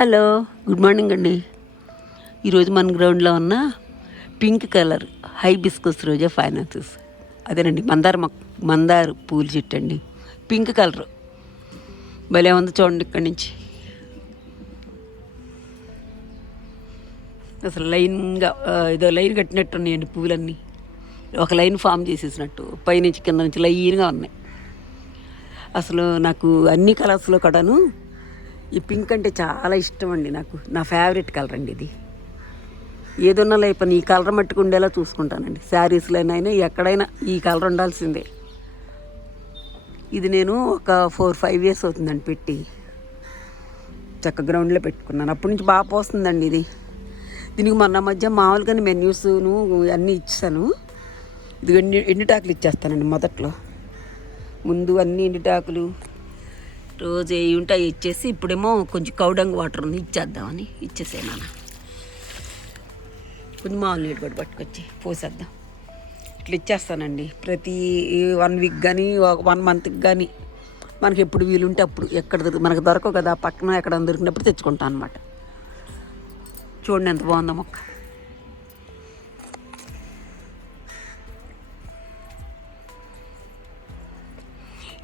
Hello, good morning అండి. ఈరోజు మన గ్రౌండ్లో ఉన్న పింక్ కలర్ హైబిస్కస్ రోజా ఫైనాన్సెస్ అదేనండి, మందార పూల చెట్టు అండి. పింక్ కలర్ భలే ఉంది చూడండి. ఇక్కడి నుంచి అసలు లైన్గా ఏదో లైన్ కట్టినట్టు ఉన్నాయండి పూలన్నీ. ఒక లైన్ ఫామ్ చేసేసినట్టు పైనుంచి కింద నుంచి లైన్గా ఉన్నాయి. అసలు నాకు అన్ని కలర్స్లో కూడాను ఈ పింక్ అంటే చాలా ఇష్టం అండి. నా ఫేవరెట్ కలర్ అండి ఇది. ఏదన్నా లేకపోతే ఈ కలర్ మట్టుకు ఉండేలా చూసుకుంటానండి. శారీస్లోనైనా ఎక్కడైనా ఈ కలర్ ఉండాల్సిందే. ఇది నేను ఒక 4-5 years అవుతుందండి పెట్టి. చక్క గ్రౌండ్లో పెట్టుకున్నాను. అప్పటి నుంచి బాగా పోస్తుందండి ఇది. దీనికి మొన్న మధ్య మామూలుగానే మెన్యూస్ను అన్నీ ఇచ్చాను. ఇది ఎండుటాకులు ఇచ్చేస్తానండి. ముందు అన్ని ఎండుటాకులు రోజు ఏ ఉంటాయి ఇచ్చేసి, ఇప్పుడేమో కొంచెం కౌడంగ్ వాటర్ ఉంది ఇచ్చేద్దామని ఇచ్చేసాను. కొంచెం మామూలు నీళ్ళు కూడా పట్టుకొచ్చి పోసేద్దాం. ఇట్లా ఇచ్చేస్తానండి. ప్రతి 1 week కానీ 1 monthకి కానీ మనకి ఎప్పుడు వీలుంటే అప్పుడు, మనకు దొరకవు కదా, పక్కన ఎక్కడ దొరికినప్పుడు తెచ్చుకుంటాను అనమాట. చూడండి ఎంత బాగుందో మొక్క.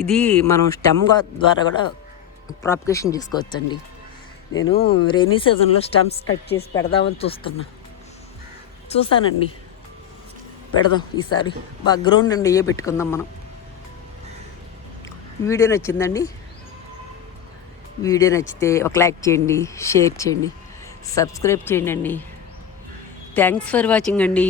ఇది మనం స్టెమ్ ద్వారా కూడా ప్రాపగేషన్ చేసుకోవచ్చండి. నేను రైనీ సీజన్లో స్టెమ్స్ కట్ చేసి పెడదామని చూసానండి. పెడదాం ఈసారి. బాగా గ్రౌండ్ అండి పెట్టుకుందాం మనం. వీడియో నచ్చిందండి. వీడియో నచ్చితే ఒక లైక్ చేయండి, షేర్ చేయండి, సబ్స్క్రైబ్ చేయండి అండి. థ్యాంక్స్ ఫర్ వాచింగ్ అండి.